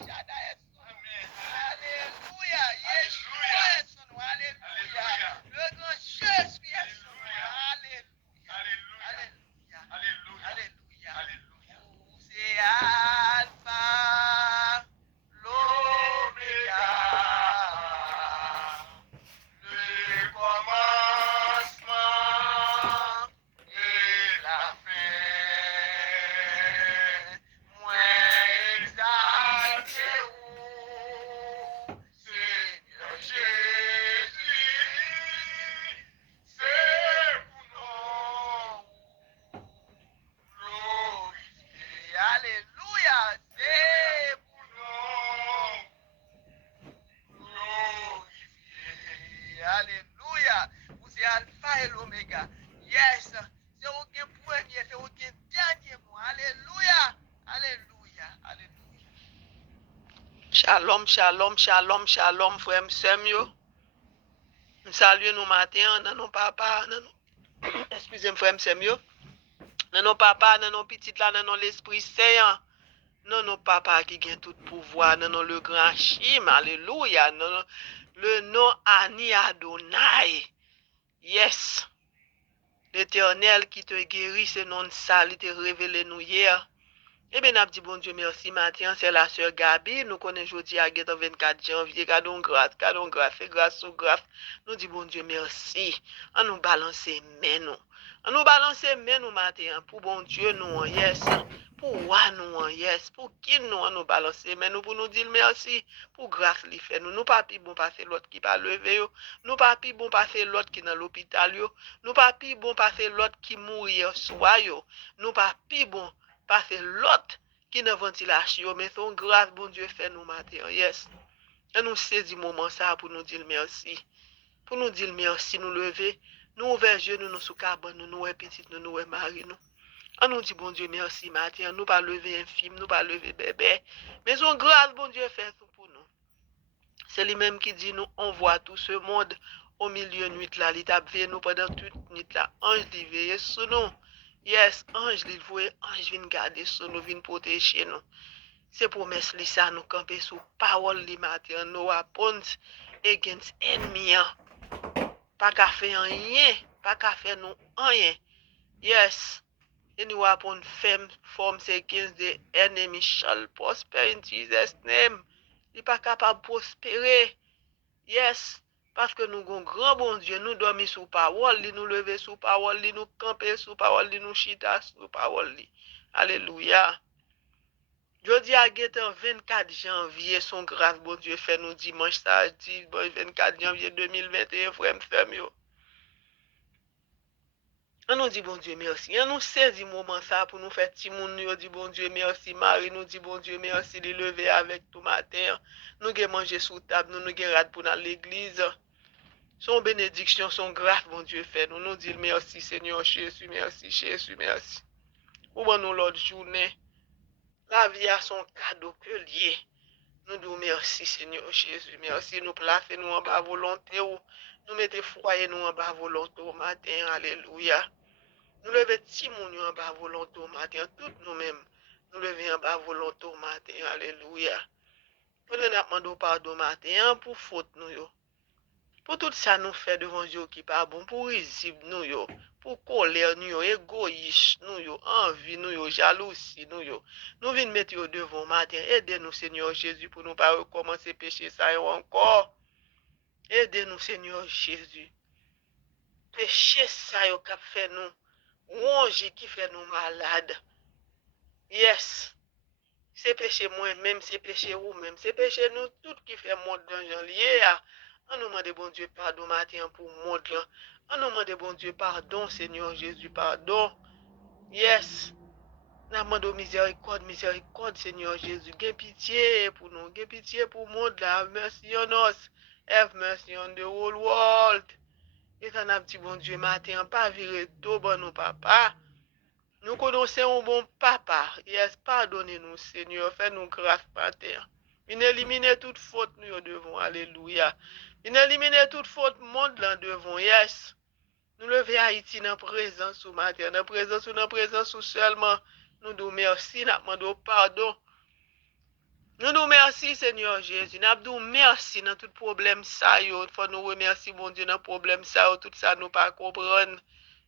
Shaddai est son nom. Alléluia. Yeshua est son nom. Alléluia. Le grand je suis est son nom. Alléluia. Alléluia. Alléluia. Alléluia. C'est Alpha, l'Oméga, le commencement et la fin. Moi exalté ou Seigneur Jésus, c'est pour nous glorifier. Alléluia, c'est pour nous glorifier. Alléluia, vous c'est Alpha et l'Oméga. Yes, c'est aucun premier, c'est aucun dernier mot. Alléluia, alléluia, alléluia. Shalom, shalom, shalom, shalom, frère Samuel. Salut nous matin, dans nos papa, dans nos... excusez-moi, frère Samuel. Dans nos papa, dans nos petites là, dans l'esprit saint. Non, non, papa qui gagne tout pouvoir, non, non, le grand chim, alléluia, non, non, le nom Ani Adonai. Yes. L'Éternel qui te guérit, ce nom de ça, il te révélé nous hier. Eh bien, dit bon Dieu, merci matin, c'est la sœur Gabi. Nous connaissons aujourd'hui à 24 janvier. Gardons grâce, et grâce sous grâce. Nous dit bon Dieu, merci. On nous balancer mais nous. On nous balancer mais nous matin. Pour bon Dieu, nous, yes. Pour moi, nous, yes. Pour qui nous, on nous balancer mais nous, pour nous dire merci. Pour grâce, li fait nous. Nous pas pi bon passer l'autre qui pas levé yo. Nous pas pi bon passer l'autre qui dans l'hôpital yo. Nous pas pi bon passer l'autre qui mourir soir yo. Nous pas pi bon parce que l'autre qui ne ventilation, mais son grâce, bon Dieu, fait nous matin. Yes. Et nous saisissons moment ça pour nous dire merci. Pour nous dire merci, nous lever, nous ouvrir les yeux, nous sous cabane, nous petit, nous mari, nous. On nous dit, bon Dieu, merci matin. Nous pas lever infime, nous pas lever bébé. Mais son grâce, bon Dieu, fait tout pour nous. C'est lui-même qui dit, nous, on voit tout ce monde au milieu de nuit là. Il t'a veillé nous pendant toute nuit là. Ange, il veille sur nous. Yes, ange li voye, ange vin garder sur nous, vin protéger nous. C'est promesse li ça nous camper sous parole li matin, nous weapons against enemy. Pas qu'à faire rien, pas qu'à faire nous rien. Yes, any weapon forms against the enemy shall prosper in Jesus' name. Il pas capable de prospérer. Yes. Parce que nous avons grand bon Dieu, nous dormons sous parole, nous lever sous parole, nous camper sous parole, nous chita sous parole. Alléluia. Jeudi à 24 janvier, son grâce, bon Dieu, fait nous dimanche, ça, 24 janvier 2021, frère, yo. On nous dit bon Dieu merci. On nous saisit moment ça pour nous faire petit monde, nous dit bon Dieu merci. Marie nous dit bon Dieu merci de lever avec tout matin. Nous avons mangé sous table, nous avons rad pour dans l'église. Son bénédiction, son grâce, bon Dieu fait. Nous nous disons merci Seigneur Jésus, merci Jésus, merci. Pour nous l'autre journée. La vie a son cadeau que lié. Nous disons merci Seigneur Jésus, merci. Nous placer nous en bas volonté. Nous mettons foyer nous en bas volonté au matin. Alléluia. Nous levons Timon en bas volonté au matin. Toutes nous-mêmes. Nous levons en bas volonté au matin. Alléluia. Pour nous demander pardon au matin pour faute nous. Pour tout ça nous fait devant Dieu qui pas bon, pour risible nous yo, pour colère nous yo, égoïste nous yo, envie nous yo, jalousie nous yo. Nous venons mettre yo devant matin, aidez-nous Seigneur Jésus pour nous pas recommencer pécher ça encore. Aidez-nous Seigneur Jésus. Péché ça yo qui fait nous, ronge qui fait nous malades. Yes. C'est péché moi-même, c'est péché vous-même, c'est péché nous tout qui fait monde dans lié. On nous demande bon Dieu pardon matin pour monde là. On nous demande bon Dieu pardon Seigneur Jésus pardon. Yes. Nous demandons miséricorde Seigneur Jésus. Gain pitié pour nous, gain pitié pour monde là. Have mercy on us. Have mercy on the whole world. Et ça n'a petit bon Dieu matin pas virer tout bon nous papa. Nous connaissons un bon papa. Yes, pardonnez-nous, Seigneur. Fais-nous grâce, Pater. Il élimine toute faute, nous devons. Alléluia. Il élimine toute faute, monde là devons. Yes. Nous levons Haïti dans la présence ou matin. Dans la présence ou seulement. Nous disons merci, nous demandons pardon. Nous nous merci, Seigneur Jésus. Nous avons merci dans tout problème ça. Il faut nous remercier, mon Dieu, dans le problème ça. Tout ça, nous pas comprendre.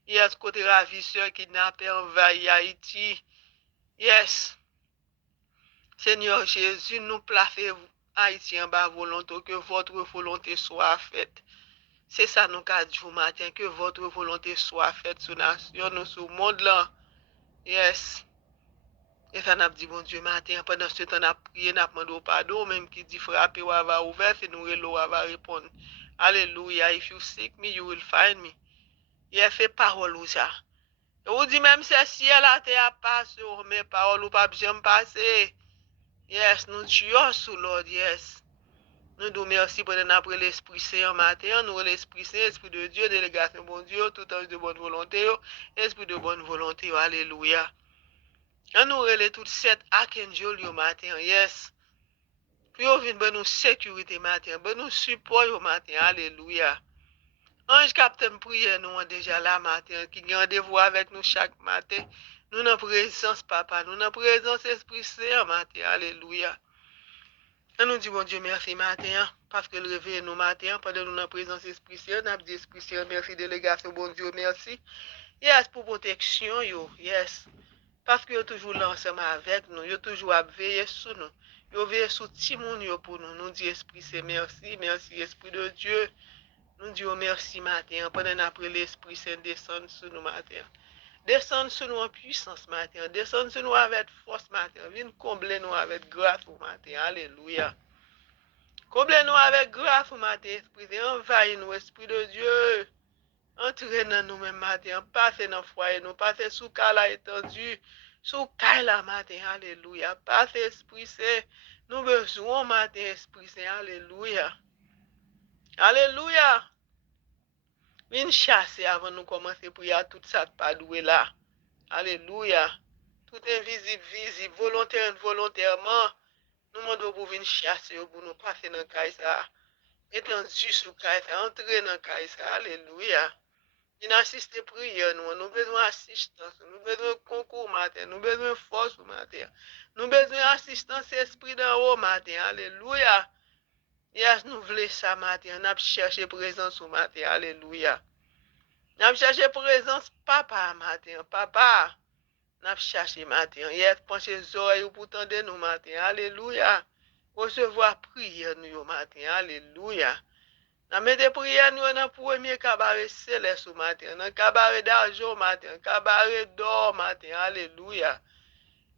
Yes, côté ravisseur, kidnappé, envahi Haïti. Yes. Seigneur Jésus, nous plaçons Haïti en bas volonté, que votre volonté soit faite. C'est ça nous qu'a dit matin, que votre volonté soit faite sur la nation, nous sur le monde là. Yes. Et ça n'a dit, bon Dieu, matin, pendant ce temps, on a prié, on a demandé au pardon, même qui dit frapper ou va ouvert, c'est nous l'eau va répondre. Alléluia. If you seek me, you will find me. Il a fait parole ou ça. Et vous dit même si ciel la terre passe, mais parole ou pas bien passer. Yes, nous tuons sous l'ordre, yes. Nous nous merci pour après l'Esprit Saint matin, nous l'Esprit Saint, Esprit de Dieu, délégation bon Dieu, tout ange de bonne volonté, Esprit de bonne volonté, alléluia. Et nous relais toutes sept archanges au matin, yes. Puis on vient ben nous sécurité matin, ben nous support au matin, alléluia. Ange capitaine prière nous déjà là matin, qui a rendez-vous avec nous chaque matin. Nous dans présence papa, nous dans présence Esprit Saint matin, alléluia. Et nous disons, bon Dieu, merci matin, parce que le réveil nous matin, pendant nous dans présence Esprit Saint, nous avons dit Esprit Saint, merci délégation, bon Dieu, merci. Yes, pour protection, yo, yes. Parce que vous toujours là ensemble avec nous, vous toujours à veiller sur nous. Vous veillez sur tout le monde pour nous. Nous disons Esprit Saint, merci, merci Esprit de Dieu. Nous disons merci matin, pendant après l'Esprit Saint descend sur nous matin. Descend sur nous en puissance matin, descend sur nous avec force matin, viens combler nous avec grâce matin, alléluia. Comblez nous avec grâce matin, Esprit, envahis nous, Esprit de Dieu. Entrez dans nous-mêmes matin, passez dans le foyer, nous passez sous la étendue, sous la matin, alléluia. Passez, Esprit Saint, nous besoin matin, Esprit Saint, alléluia. Alléluia. Viens chasser avant nous commencer pour y tout ça pas doué là. Alléluia. Tout invisible, visible, volontaire, involontairement. Nous demandons pour venir chasser, pour nous passer dans le caïsa. Étendu sous caïsa, entrer dans le caïsa. Alléluia. Nous assistons prière, nous besoin d'assistance, nous besoin de concours matin, nous besoin de force matin. Nous besoin d'assistance esprit d'en haut matin. Alléluia. Yes, nous voulons ça matin, nous cherché présence au matin. Alléluia. Nous cherché présence papa matin, papa. Nous cherché matin. Yes, penchez les oreilles pour tendre nous matin. Alléluia. Recevoir prière nous matin. Alléluia. Nous mettons prière nous dans le premier cabaret céleste au matin, dans le cabaret d'argent au matin, cabaret d'or au matin. Alléluia.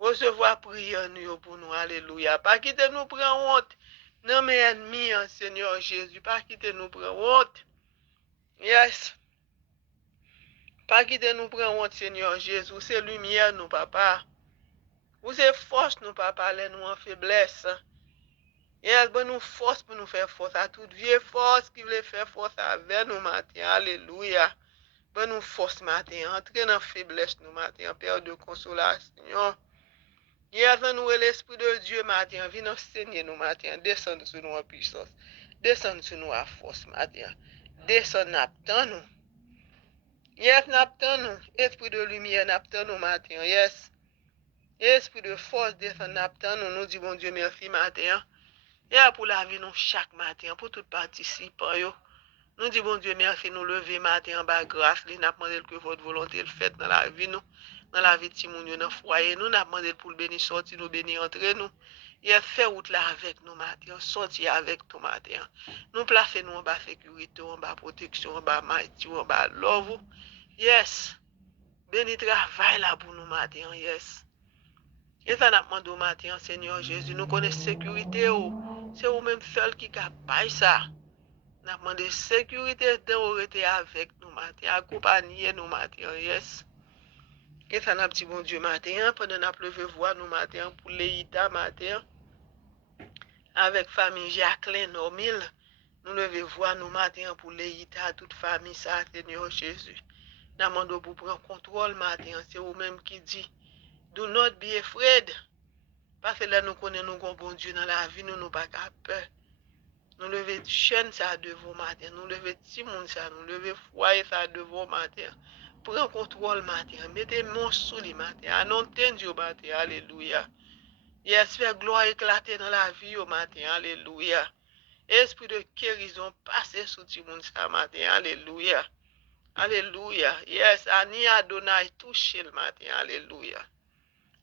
Recevoir prière nous pour nous. Alléluia. Pas quitter nous prendre honte. Non, mes ennemis, Seigneur Jésus, pas quitter nous prendre honte. Yes. Pas quitter nous prendre honte, Seigneur Jésus. C'est lumière, nous, papa. Vous c'est force, nous, papa, là, nous en faiblesse. Yes, bon nous force pour nous faire force à toute vieille force qui veut faire force avec nous matin. Alléluia. Bon nous force matin. Entrer dans la faiblesse nous matin. Père de consolation. Yes, nous l'Esprit de Dieu matin. Viens enseigner nous matin. Descendre sur nous en puissance. Descendre sur nous à force matin. Descendre n'attend nous. Yes, n'attend nous. Esprit de lumière n'attend nous matin. Yes. Esprit de force descend n'attend nous. Nous disons Dieu merci matin. Et pour la vie nous chaque matin, pour tout participant, nous disons bon Dieu merci, nous lever matin en bas grâce, nous demandons que votre volonté le fait dans la vie nous, dans la vie de Timoun, dans le foyer, nous demandons pour le bénir sortir, nous bénir entrer nous. Et fait route là avec nous matin, sortir avec nous matin. Nous placer nous en bas sécurité, en bas protection, en bas mighty, en bas love. Yes. Béni travail là pour nous matin, yes. Et ça n'a pas demandé au matin, Seigneur Jésus, nous connaissons sécurité. C'est vous-même seul qui capable ça. Nous avons demandé sécurité de avec nous matin, accompagner nous matin, yes. Et ça n'a dit bon Dieu matin, pendant nous levé voir nous matin pour l'État matin, avec famille Jacqueline Normil, nous levé voir nous matin pour l'État, toute famille ça, Seigneur Jésus. Nous demandons pour prendre contrôle matin, c'est vous-même qui dit, do not be afraid. Parce que là, nous connaissons nous bon Dieu dans la vie, nous n'avons pas peur. Nous levons chaîne ça devant matin, nous levons Timon ça, nous levons foyer ça devant matin. Prends contrôle matin, mettez mon sous les matin, anontez Dieu matin, alléluia. Yes, fais gloire éclater dans la vie au matin. Alléluia. Esprit de guérison, passe sous tout le monde ce matin. Alléluia. Alléluia. Yes, Ani Adonai, touche le matin. Alléluia.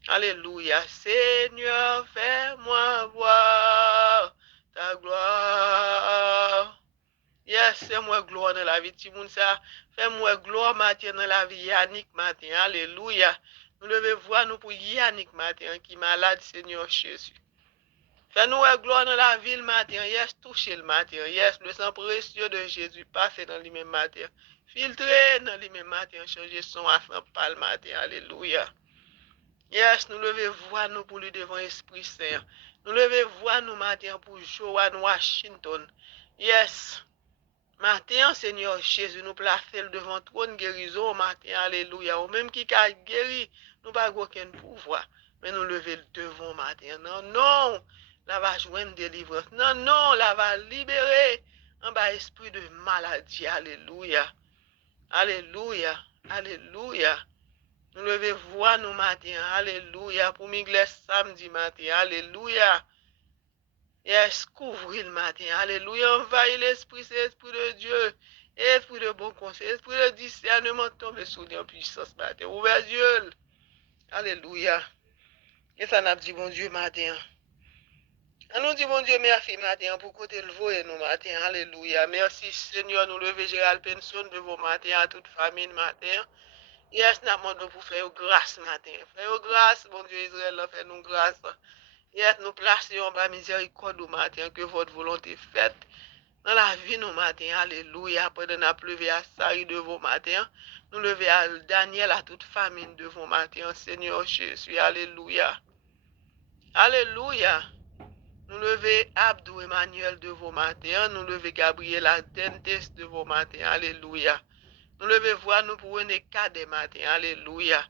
Alléluia. Seigneur, fais-moi voir ta gloire. Yes, fais-moi gloire dans la vie de tout le monde. Fais-moi gloire matin dans la vie Yannick matin. Alléluia. Nous levons voir nous pour Yannick matin qui est malade, Seigneur Jésus. Fais-nous gloire dans la ville matin. Yes, touchez le matin. Yes, le sang précieux de Jésus passe dans lui-même matin. Filtré dans lui-même matin. Changer son afin par le matin. Alléluia. Yes, nous levons voir nous pour lui devant Esprit Saint. Nous levons voir nous matin pour Joanne Washington. Yes. Matin, Seigneur Jésus, nous plaçons devant trône guérison matin. Alléluia. Ou même qui a guéri, nous n'avons aucun pouvoir. Mais nous levons devant matin. Non, non. La va joindre délivrance. Non, non, la va libérer en bas esprit de maladie. Alléluia. Alléluia. Alléluia. Nous levons voix nous matin. Alléluia. Pour m'église samedi matin. Alléluia. Yes, couvrir le matin. Alléluia. Envahir l'esprit, c'est l'esprit de Dieu. Esprit de bon conseil. Esprit de discernement tombe sous les puissance matin. Ouvert Dieu. Alléluia. Et ça n'a dit bon Dieu matin. Nous disons, bon Dieu, merci matin pour côté le voyer nous matin. Alléluia. Merci Seigneur, nous lever Gérald Penson de vos matins à toute famille matin. Yes, nous demandons pour faire grâce matin. Faire grâce, bon Dieu Israël, fait nous grâce. Yes, nous plaçons par miséricorde au matin que votre volonté faite dans la vie nous matin. Alléluia. Après de nous lever à Sari de vos matins. Nous lever à Daniel à toute famille de vos matins. Seigneur Jésus. Alléluia. Alléluia. Nous levons Abdou Emmanuel de vos matins. Nous levons Gabriela Dentes de vos matins. Alléluia. Nous levons voir nous pour René Cadet matin. Alléluia.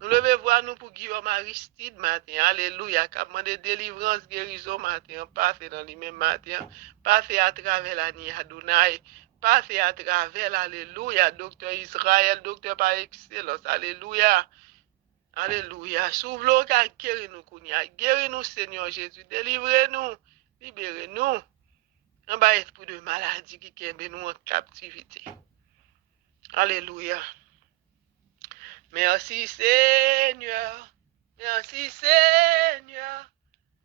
Nous levons voir nous pour Guillaume Aristide matin. Alléluia. Qui a demandé délivrance, guérison matin. Passez dans les mêmes matins. Passez à travers la Ni Adonai. Passez à travers, alléluia. Docteur Israël, docteur par excellence. Alléluia. Alléluia. S'ouvre le guéris-nous, guéris-nous, Seigneur Jésus. Délivrez-nous. Libérez-nous. En bas, esprit de maladie qui kembe nous en captivité. Alléluia. Merci, Seigneur. Merci, Seigneur.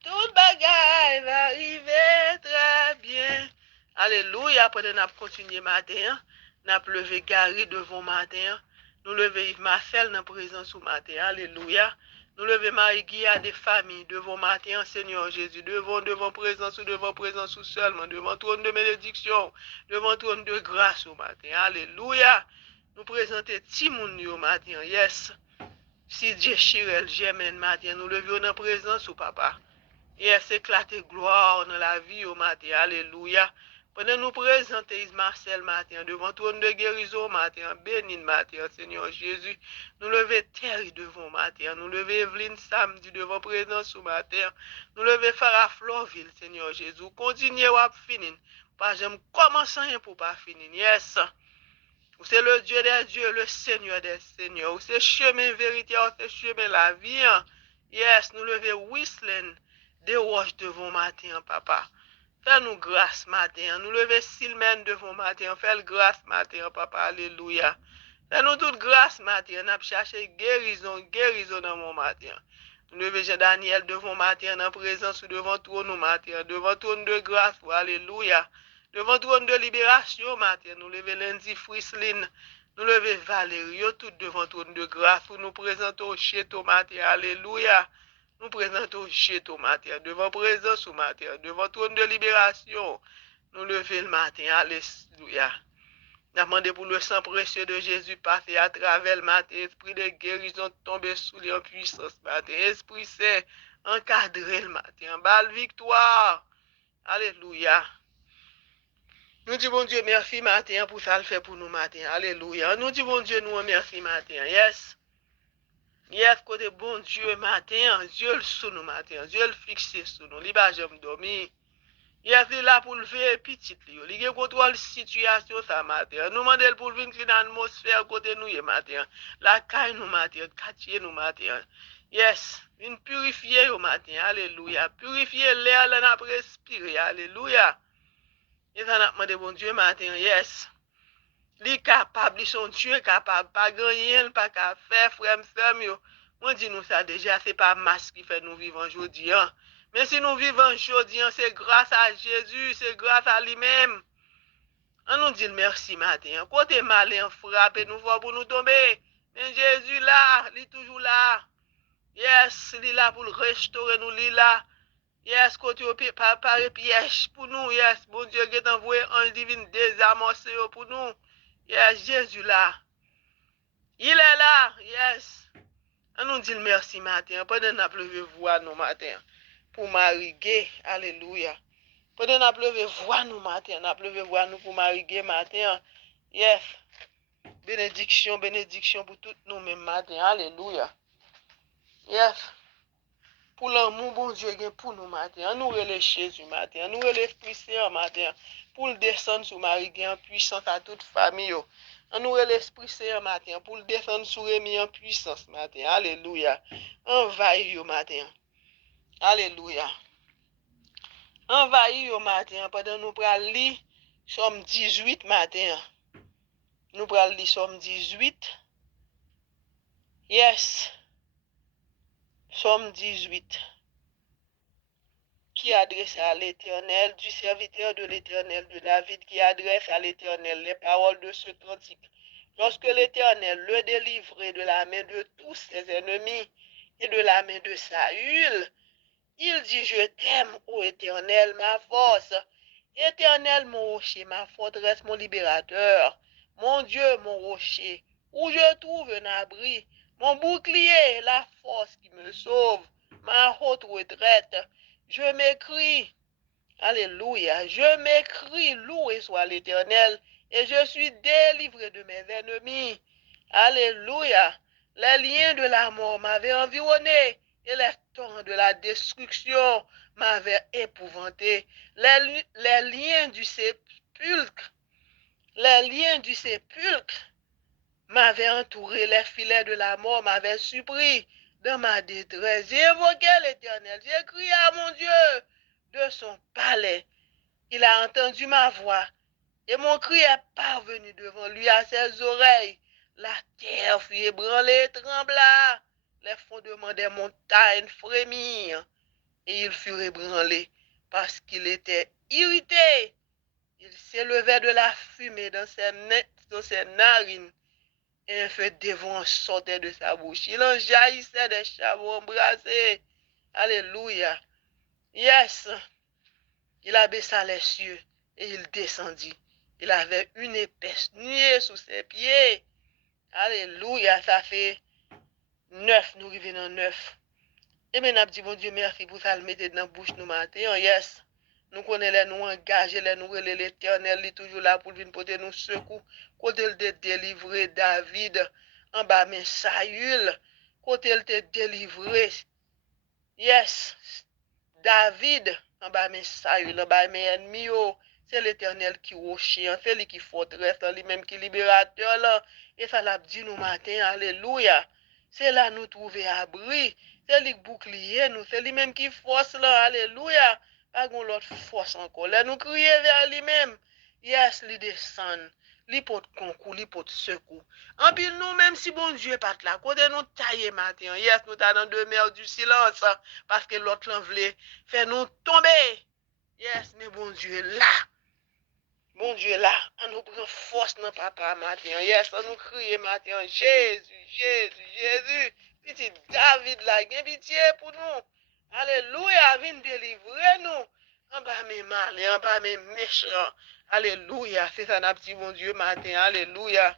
Tout bagaille va arriver très bien. Alléluia. Après, nous avons continué matin. Nous avons levé Gary devant matin. Nous levons Yves Marcel dans présence au matin. Alléluia. Nous levons Marie-Guy à des familles devant matin, Seigneur Jésus. Devant présence ou seulement. Devant trône de bénédiction. Devant trône de grâce au matin. Alléluia. Nous présentons Timoun au matin. Yes. Si Dieu Chirel, Germaine matin. Nous levons dans présence au papa. Yes, éclater gloire dans la vie au matin. Alléluia. Pendant nous présenter Marcel matin, devant trône de guérison matin, béni matin, Seigneur Jésus, nous lever Terry devant matin, nous lever Evelyne samedi devant présence au matin, nous lever Farah Florville, Seigneur Jésus, continuez à finir, pas j'aime commencer rien pour pas finir, yes. C'est le Dieu des dieux, le Seigneur des seigneurs, c'est chemin vérité, c'est chemin la vie, yes, nous lever Whistling, des roches devant matin, papa. Fais-nous grâce matin. Nous lever Silmen devant matin. Fais-le grâce matin, papa. Alléluia. Fais-nous toute grâce matin. Nous avons cherché guérison dans mon matin. Nous lever Jean-Daniel devant matin, en présence ou devant trône matin. Devant trône de grâce. Alléluia. Devant trône de libération matin. Nous lever Lindsay Frislin. Nous lever Valérie. Tout devant trône de grâce. Pour nous présenter au chéto matin. Alléluia. Nous présentons chez au matin, devant présence au matin, devant trône de libération. Nous levons le matin, alléluia. Nous demandons pour le sang précieux de Jésus passer à travers le matin, esprit de guérison tomber sous les puissances matin, esprit saint, encadrer le matin, balle victoire. Alléluia. Nous disons bon Dieu merci matin pour ça le fait pour nous matin. Alléluia. Nous disons bon Dieu nous remercie matin. Yes. Yes, côté bon Dieu matin, Dieu le sous nous matin, Dieu le fixé sous nous, il va jamais dormir. Yes, il est là pour lever petit li. Il contrôle situation ça matin. Nous demandons pour venir dans l'atmosphère côté nous matin. La caille nous matin, quartier nous matin. Yes, vin purifier au matin. Alléluia. Purifier l'air là n'a respirer. Alléluia. Et ça n'a demandé bon Dieu matin. Yes. Li capable, li son Dieu capable. Pas rien, pas qu'à faire, frère, yo. Moi dis nous ça déjà, c'est pas masque qui fait nous vivre aujourd'hui. Hein. Mais si nous vivons aujourd'hui, c'est grâce à Jésus, c'est grâce à lui-même. On nous dit merci matin. Côté malin frappe nous voit pour nous tomber. Mais Jésus là, il est toujours là. Yes, il est là pour restaurer nous, il est là. Yes, côté pas piège pour nous. Yes, bon Dieu qui a envoyé un divin désamorcé pour nous. Yes, Jésus là. Il est là. Yes. On nous dit merci matin. Pendant qu'on pleuve voix nous matin. Pour Marie-Gay. Alléluia. Pendant qu'on pleuve voix nous matin. On pleuve voix nous pour Marie-Gay matin. Yes. Bénédiction, bénédiction pour tous nous même matin. Alléluia. Yes. Pour l'amour, bon Dieu, pour nous matin. On nous relève Jésus matin. On nous relève l'Esprit Saint matin. Pour le descendre sur Marie en puissance à toute famille. On nous relève l'Esprit Saint matin. Pour le descendre sur Rémi en puissance matin. Alléluia. Envahir au matin. Alléluia. Envahir au matin. Pendant nous prenons lire Somme 18 matin. Nous prenons lire Somme 18. Yes. Somme 18. Qui adresse à l'Éternel, du serviteur de l'Éternel, de David, qui adresse à l'Éternel les paroles de ce cantique. Lorsque l'Éternel le délivrait de la main de tous ses ennemis et de la main de Saül, il dit, je t'aime, ô Éternel, ma force. Éternel, mon rocher, ma forteresse, mon libérateur. Mon Dieu, mon rocher, où je trouve un abri. Mon bouclier, la force qui me sauve. Ma haute retraite. Je m'écris, alléluia, je m'écris, loué soit l'Éternel, et je suis délivré de mes ennemis. Alléluia. Les liens de la mort m'avaient environné, et les temps de la destruction m'avaient épouvanté. Les liens du sépulcre, m'avaient entouré, les filets de la mort m'avaient surpris. Dans ma détresse, j'ai évoqué l'Éternel, j'ai crié à mon Dieu de son palais. Il a entendu ma voix et mon cri est parvenu devant lui à ses oreilles. La terre fut ébranlée et trembla. Les fondements des montagnes frémirent et il fut ébranlé parce qu'il était irrité. Il s'élevait de la fumée dans ses narines. Et un feu dévorant sortait de sa bouche. Il en jaillissait des charbons embrasés. Alléluia. Yes. Il abaissa les cieux et il descendit. Il avait une épaisse nuée sous ses pieds. Alléluia. Ça fait 9. Nous revenons 9. Et maintenant, dit bon Dieu, merci pour ça, le mettre dans la bouche nous matin. Yes. Nous connaissons, nous engager, nous relais l'Éternel, il est toujours là pour venir porter nous secours. Côté il te délivré David en bas mais Saül, côté il te délivré. Yes. David en bas mais Saül, en bas mes ennemis, c'est l'Éternel qui rocher, c'est lui qui forteresse, lui-même qui libérateur là. Et ça l'a dit nous matin, alléluia. C'est là nous trouver abri. C'est lui qui bouclier nous, c'est lui-même qui force là, alléluia. Pas l'autre force encore. Là, nous crier vers lui-même. Yes, lui descend. Lui pour concours, lui pour secours. En plus, nous, même si bon Dieu pas là, côté nous tailler matin, yes, nous t'as dans deux mers du silence, parce que l'autre l'en voulait faire nous tomber. Yes, mais bon Dieu là. Bon Dieu là, on nous prend force dans papa matin. Yes, on nous crie matin, Jésus, Jésus, Jésus. Petit David là, gain pitié pour nous. Alléluia, viens délivrer nous. En bas mes mal, en bas mes méchants. Alléluia, c'est ça notre petit bon Dieu matin. Alléluia.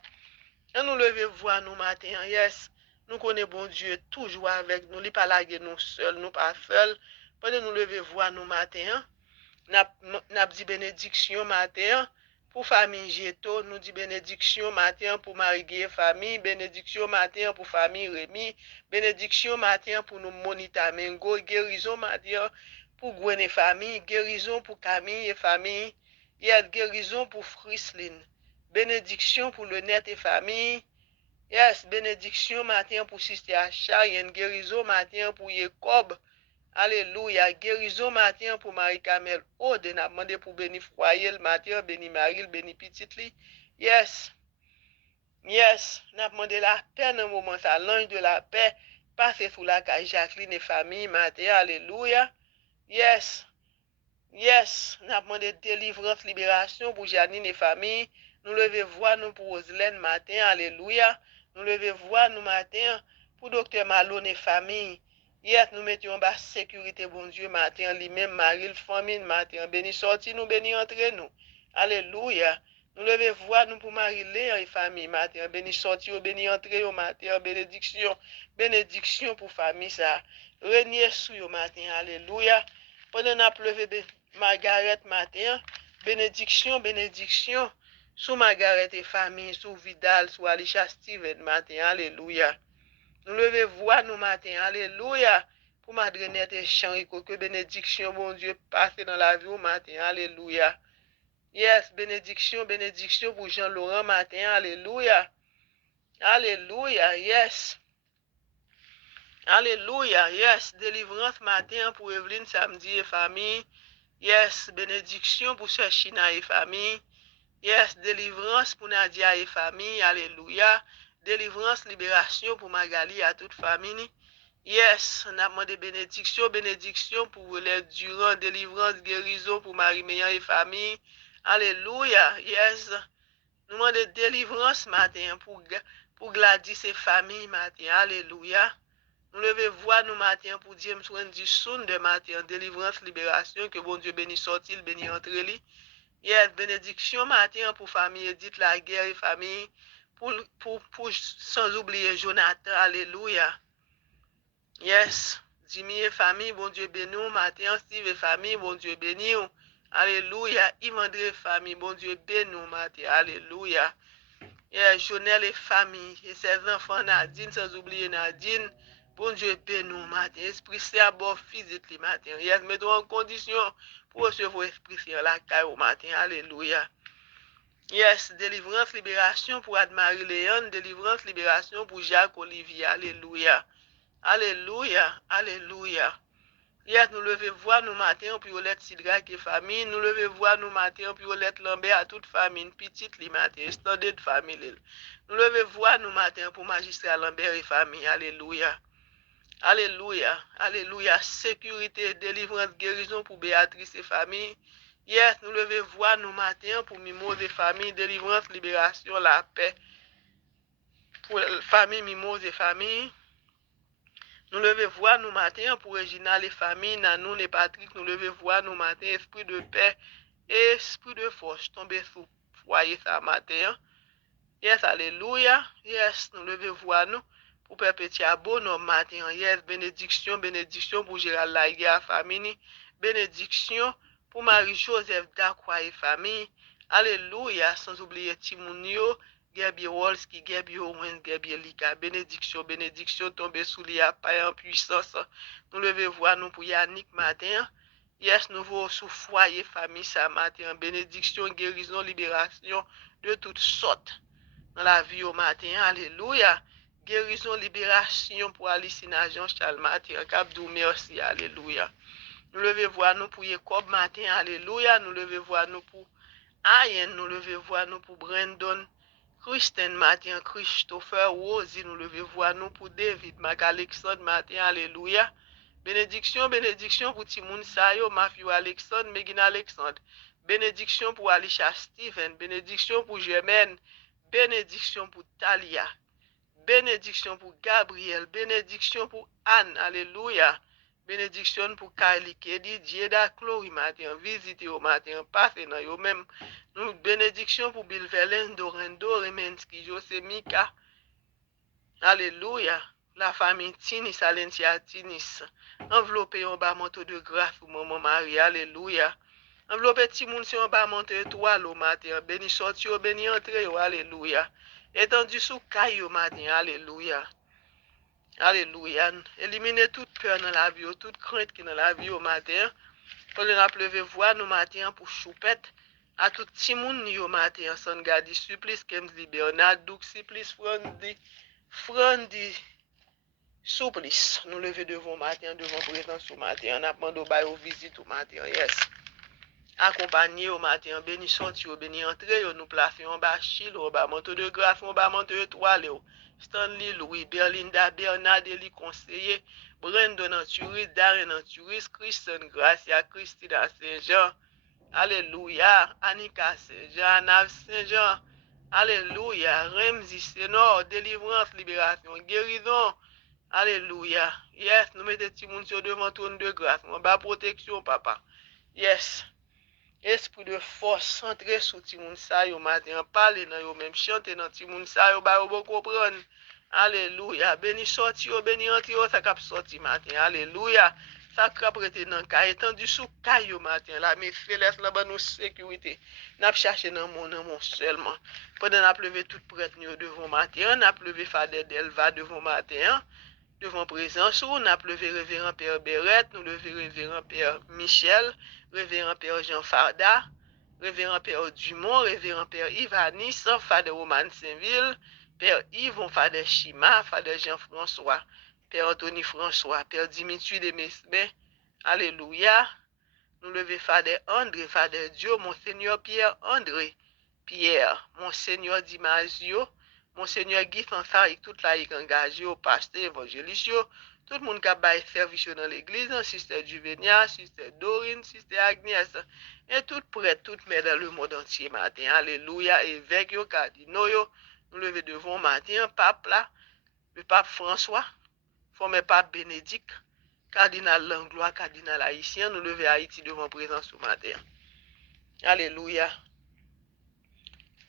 Et nous lever voir nous matin. Yes, nous connaissons bon Dieu toujours avec nous. Il pas laguer nous seuls, nous pas seuls. Pendant nous lever voir nous matin. N'a dit bénédiction matin pour famille Jeto, nous dit bénédiction matin pour Marie-Gué famille, bénédiction matin pour famille Rémi, bénédiction matin pour nous Monita Mengo, guérison matin pour Gwen et famille, guérison pour Camille et famille, et guérison pour Frislin, bénédiction pour le net et famille, Yes, bénédiction matin pour Sister Acha, une guérison matin pour Jacob. Alléluia. Guérison matin pour Marie-Camille Aude. N'a demandé pour béni foyer le matin, béni Marie, béni petite li. Yes. Yes. N'a demandé la paix dans le moment ça. L'ange de la paix passe sous la caille Jacqueline et famille matin. Alléluia. Yes. Yes. N'a demandé délivrance, libération pour Janine et famille. Nous levons voix nous pour Roselène matin. Alléluia. Nous levons voix nous matin pour Docteur Malone et famille. Yes, nous mettions en bas sécurité, bon Dieu, matin, lui-même, Marie, le famille, matin, béni sorti, nous, béni entre nous. Alléluia. Nous levons voix, nous, pour Marie-Léa et famille, matin, béni sorti, béni entre au matin, bénédiction, bénédiction pour famille, ça. Régner sous au matin, alléluia. Pendant nous pleuvé, Margaret, matin, bénédiction, bénédiction, sous Margaret et famille, sous Vidal, sous Alicia Steven, matin, alléluia. Nous levons voix nous matin, alléluia, pour Madrenette et Chanrico, que bénédiction, bon Dieu, passe dans la vie au matin, alléluia. Yes, bénédiction, bénédiction pour Jean-Laurent matin, alléluia. Alléluia, yes. Alléluia, yes. Délivrance matin pour Evelyne samedi et famille. Yes, bénédiction pour Sœur China et famille. Yes, délivrance pour Nadia et famille, alléluia. Délivrance, libération pour Magali à toute famille. Yes, on a demandé bénédiction, bénédiction pour les durant, délivrance, guérison pour Marie-Méan et famille. Alléluia, yes. Nous demandons délivrance matin pour Gladys et famille matin. Alléluia. Nous levons voix nous matin pour James Wendy Soun de matin. Délivrance, libération, que bon Dieu bénisse sortir, bénisse entre lui. Yes, bénédiction matin pour famille Edith la guerre et famille. Pour sans oublier Jonathan. Alléluia. Yes. Jimmy et famille, bon Dieu béni matin. Steve et famille, bon Dieu béni. Alléluia. Yves-André et famille, bon Dieu béni matin. Alléluia. Yes, Jonel et famille. Et ses enfants Nadine, sans oublier Nadine. Bon Dieu béni matin. Esprit Saint, bon physique le matin. Yes, mettons en condition pour recevoir Esprit Saint la caille au matin. Alléluia. Yes, délivrance, libération pour Anne-Marie Léon. Délivrance, libération pour Jacques Olivier. Alléluia. Alléluia. Alléluia. Yes, nous levons voix nous matin pour Violette Sidrac et famille. Nous levons voix nous matin pour Violette Lambert à toute famille. Une petite li matin, standard famille. Nous levons voix nous matin pour Magistrat Lambert et famille. Alléluia. Alléluia. Alléluia. Sécurité, délivrance, guérison pour Béatrice et famille. Yes, nous levons voix nous matin pour Mimose et famille. Délivrance, libération, la paix. Pour famille Mimose et famille. Nous levons voix nous matin pour Réginal et famille. Nanou et Patrick. Nous levons voix nous matin. Esprit de paix et esprit de force. Tomber sous foyer ça matin. Yes, alléluia. Yes, nous levons voix nous. Pour Perpétua bonhomme matin. Yes, bénédiction, bénédiction pour Gérald Laïga famille. Bénédiction pour Marie-Joseph Dacroix et famille. Alléluia. Sans oublier Timounio, Gabi Wolski, Gabi Owen, Gabi Lika. Bénédiction, bénédiction tombe sous les appareils en puissance. Nous levons voix nous pour Yannick matin. Yes, nouveau sous foyer famille ça matin. Bénédiction, guérison, libération de toutes sortes dans la vie au matin. Alléluia. Guérison, libération pour Alicina Jean-Charles matin. Capdou, merci. Alléluia. Nous levons voix nous pour Jacob matin. Alléluia. Nous levons voix nous pour Ayen. Nous levons voix nous pour Brandon. Christian matin. Christopher Rosie. Nous levons voix nous pour David. Mac Alexandre matin. Alléluia. Bénédiction, bénédiction pour Timoun Sayo, Matthew Alexandre, Megan Alexandre. Bénédiction pour Alicia Steven. Bénédiction pour Germaine. Bénédiction pour Talia. Bénédiction pour Gabriel. Bénédiction pour Anne. Alléluia. Bénédiction pour Kylie Kedi, Dieda Chloe matin. Visitez au matin. Passez dans yo même. Nous bénédiction pour Bill Velen, Dorendo, Remenski, José Mika. Alléluia. La famille Tinis, Alentia Tinis. Enveloppez un bas manteau de grâce pour maman Marie. Alléluia. Enveloppez Timoun sur un bas manteau étoile au matin. Béni sorti au béni entré. Alléluia. Étendu sous caille au matin. Alléluia. Alléluia. Éliminez toute peur dans la vie, toute crainte qui est dans la vie au matin. Pour nous pleuver voix nous matin pour choupette. À tout Timoun au matin. Son gadi supplice, Kemsli Bernard, Douk supplice, Franzi. Frandi Souplis, nous lever devant matin, devant présence au matin. On a demandé au visite au matin, yes. Accompagné au matin, béni sorti, béni entré, nous plaçons en bas chil, au bas manteau de grâce, au bas manteau étoilé. Stanley, Louis, Berlinda, Bernard, Eli, conseiller, Brandon Nanturis, Darren Nanturis, Christian Gracia, Christina Saint-Jean, Alléluia, Annika Saint-Jean, Nav Saint-Jean, Alléluia, Remzi Sénor, délivrance, libération, guérison, Alléluia. Yes, nous mettons tout le monde sur devant trône de grâce, on bas protection, papa. Yes. Esprit de force centré sur ti moun sa yo matin, parler dans yo même chanter dans ti moun sa yo ba yo bon comprendre. Alléluia. Béni sorti yo, béni entrer yo, ça cap sorti matin. Alléluia. Ça cap rete dans ka étendu sous ka yo matin. La mes céleste là ba nous sécurité. N'a chercher dans mon seulement. Pendant n'a levé toute prête yo devant matin, n'a levé Fader Delva devant matin. Devant présence, nous avons levé révérend Père Bérette, nous levé révérend Père Michel, révérend Père Jean Farda, révérend Père Dumont, révérend Père Ivanis, Fader Roman Saint-Ville, Père Yvon Fader Chima, Fader Jean-François, Père Anthony François, Père Dimitri de Mesbin, Alléluia. Nous levé Fader André, Fader Dieu, Monseigneur Pierre André, Pierre, Monseigneur Dimazio, Monseigneur Guy Sansari, toute la engagé au pasteur évangéliste, tout le monde qui a baillé service dans l'église, Sister Juvenia, Sister Dorine, Sister Agnès, et tout prêtre, tout mère dans le monde entier matin. Alléluia, évêque, cardinaux, nous lever devant matin, pape là, le pape François, formé pape Bénédicte, cardinal Langlois, cardinal haïtien, nous lever Haïti devant présence ce matin. Alléluia.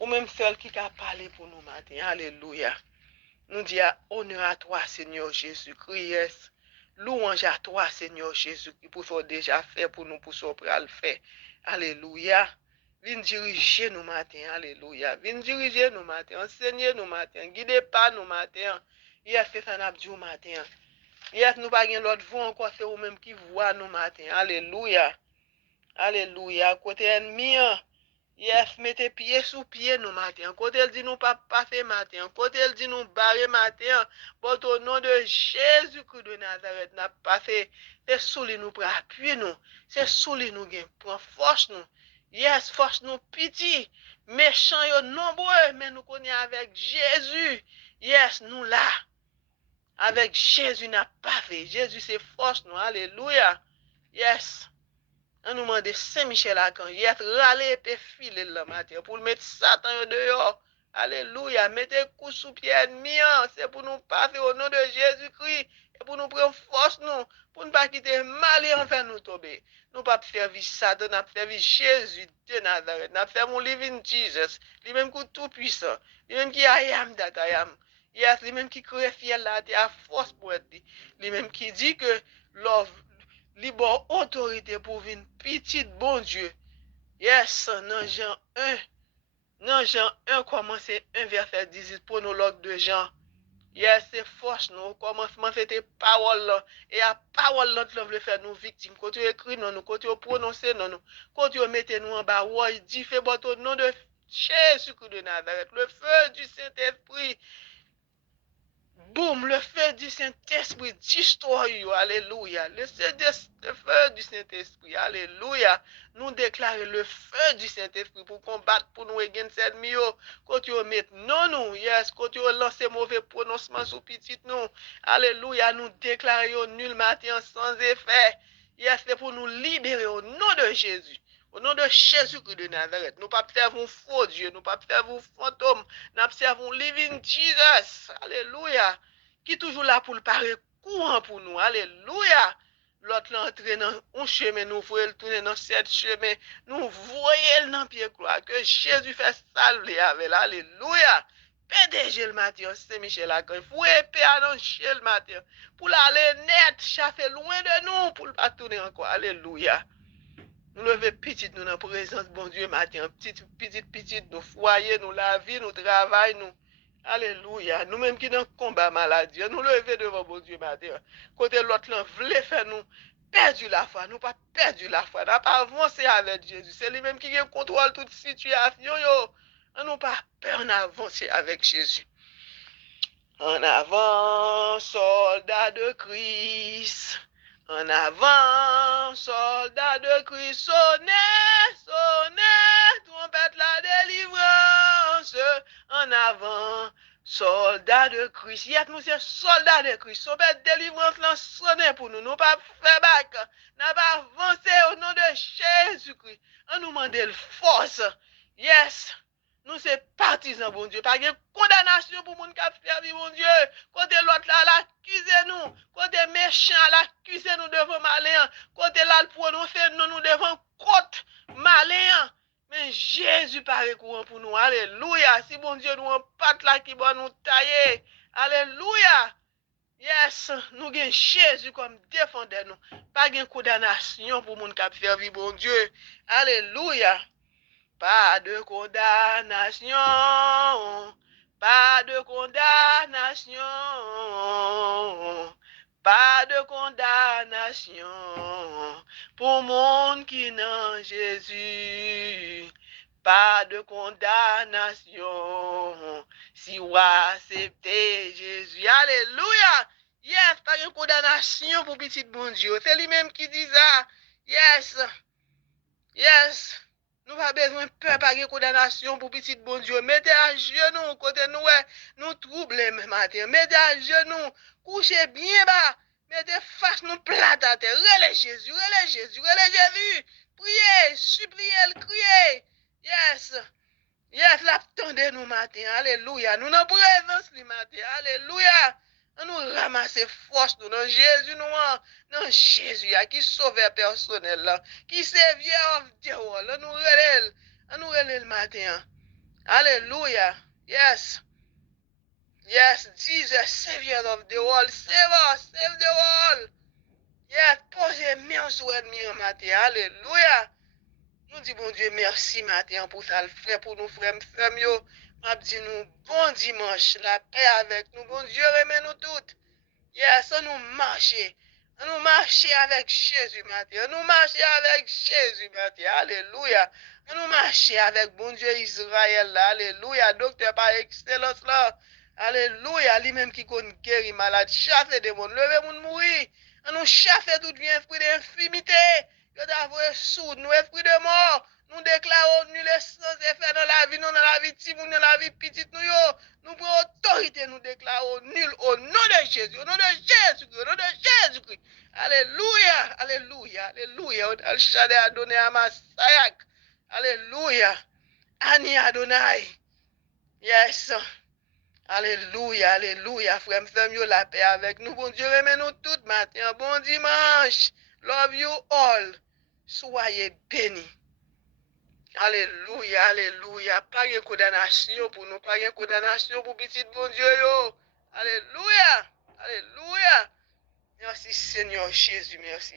Ou même celle qui a parlé pour nous matin. Alléluia. Nous disons honneur à toi, Seigneur Jésus-Christ. Yes. Louange à toi, Seigneur Jésus-Christ, pour ce que déjà fait pour nous, pour ce que le faire. Alléluia. Viens diriger nous matin. Alléluia. Viens diriger nous matin. Enseigner nous matin. Guidez pas nous matin. Yes, c'est ça n'a dit au matin. Yes, nous pas l'autre voix encore, c'est vous même qui voit nous matin. Alléluia. Alléluia. Côté ennemi. Yes, mettez pied sous pied nous matin. Côté elle dit nous pas passer matin. Côté elle dit nous barrer matin. Pour au nom de Jésus-Christ de Nazareth, n'a passé. C'est sous lui nous pour appuyer nous. C'est sous lui nous gain pour force nous. Yes, force nous petit. Méchants yo nombreux, mais nous connaissons avec Jésus. Yes, nous là. Avec Jésus n'a pas fait. Jésus c'est force nous. Alléluia. Yes. On nous demande Saint-Michel à quand. Il a râlé et filé le matin pour mettre Satan dehors. Alléluia. Mettez coup sous pied ennemi. C'est pour nous passer au nom de Jésus-Christ. Et pour nous prendre force, nous. Pour ne pas quitter mal et enfin nous tomber. Nous pas servir Satan, nous servir Jésus de Nazareth. Nous faire mon living Jesus. Lui-même qui est tout puissant. Lui-même qui I am that I am. Yes, lui-même qui crée fiel la terre à force pour être dit. Lui-même qui dit que love. Libre autorité pour venir petit bon Dieu. Yes, dans Jean 1. Dans Jean 1, commencer 1 verset 18 prologue de Jean. Yes, c'est force nous. Au commencement, c'était parole là. Et à parole là, tu veux faire nous victimes. Quand tu écris non, quand tu prononces non, quand tu mettez nous en bas, ouais, dit fait bon au nom de Jésus-Christ de Nazareth. Le feu du Saint-Esprit. Boum, le feu du Saint-Esprit destroy you. Alléluia. Le feu du Saint-Esprit. Alléluia. Nous déclarons le feu du Saint-Esprit pour combattre, pour nous aider cette ennemis. Quand tu mets non, nous, yes, quand tu lances mauvais prononcements sous petit nous. Alléluia. Nous déclarons nul matin sans effet. Yes, c'est pour nous libérer au nom de Jésus. Au nom de Jésus-Christ de Nazareth, nous ne pas faire un faux Dieu, nous ne pas faire un fantôme, nous servons living Jesus. Alléluia. Qui toujours là pour le paraître courant pour nous. Alléluia. L'autre l'entrée dans un chemin, nous voyons le tourner dans sept chemins. Nous voyons dans pied croix que Jésus fait saluer avec. Alléluia. PDG le matin, Saint-Michel à quand il faut épée annoncer le matin. Pour l'aller net, chasser loin de nous, pour ne pas tourner encore. Alléluia. Nous lever petit nous dans la présence bon Dieu matin, petit nous foyer, nous la vie, nous travail, nous. Alléluia. Nous même qui dans combat maladie, nous lever devant bon Dieu matin. Côté l'autre là voulait faire nous perdu la foi, nous pas perdu la foi, n'a pas avancé avec Jésus. C'est lui même qui contrôle toute situation yo. Nous pas peur d'avancer avec Jésus. En avant, soldats de Christ. En avant, soldats de Christ. Sonnez, sonnez, trompette la délivrance. En avant, soldats de Christ. Yet nous c'est soldats de Christ. Trompette délivrance là sonner pour nous. Nous pas faire back. Nous pas avancer au nom de Jésus-Christ. On nous demande de force. Yes. Nous c'est partisans, bon Dieu. Pas de condamnation pour moun qui a fait, bon Dieu. Côté l'autre là, l'accuse nous. Côté méchant, l'accuse nous devant malin. Côté là, pour nous faire nous devant côte malin. Mais Jésus paraît courant pour nous. Alléluia. Si bon Dieu nous en patte là qui va nous tailler. Alléluia. Yes, nous avons Jésus comme défendeur nous. Pas de condamnation pour moun qui a fait, bon Dieu. Alléluia. Pas de condamnation, pas de condamnation, pas de condamnation pour monde qui n'a Jésus. Pas de condamnation si vous acceptez Jésus. Alléluia. Yes, pas de condamnation pour petit bon Dieu. C'est lui-même qui dit ça. Yes. Yes. Nous pas besoin de peur par une condamnation pour petit bon Dieu. Mettez à genoux côté nous, nous troublons matin. Mettez à genoux, couchez bien bas. Mettez face nous plate à terre. Relais Jésus, relais Jésus, relais Jésus. Priez, suppliez, criez. Yes. Yes, l'attendez nous matin. Alléluia. Nous n'en présence le matin. Alléluia. Nous ramasser force nous dans Jésus nous dans Jésus qui sauveur personnel là qui savior of the world nous relève le matin. Alléluia. Yes. Yes, Jesus savior of the world. Save us, save the world. Yes, posez main sur ennemi matin. Alléluia. Nous disons bon Dieu merci matin pour ça le frère pour nous frères yo. M'a dit nous bon dimanche, la paix avec nous. Bon Dieu remet nous toutes. Yes, on nous marcher. On nous marcher avec Jésus matin. On nous marcher avec Jésus matin. Alléluia. On nous marcher avec bon Dieu Israël là. Alléluia. Docteur par excellence là. Alléluia. Lui-même qui connaît guéri malade. Chasser des mondes. Lever moun mourir. On nous chasser tout bien esprit d'infimité. Yo d'avouer sourd. Nous esprit de mort. Nous déclarons nul sans effet dans la vie, nous dans la vie Timoun, dans la vie petite nous yo. Nous prenons autorité, nous déclarons nul au nom de Jésus, au nom de Jésus-Christ, au nom de Jésus-Christ. Alléluia, alléluia, alléluia. Al Shaddai a donné à Masayak. Alléluia. Ani Adonai. Yes. Alléluia, alléluia. Frère, femme, la paix avec nous. Bon Dieu, remet nous tout matin. Bon dimanche. Love you all. Soyez bénis. Alléluia, alléluia. Pas de condamnation pour nous, pas de condamnation pour petit bon Dieu. Yo. Alléluia, alléluia. Merci Seigneur Jésus, merci.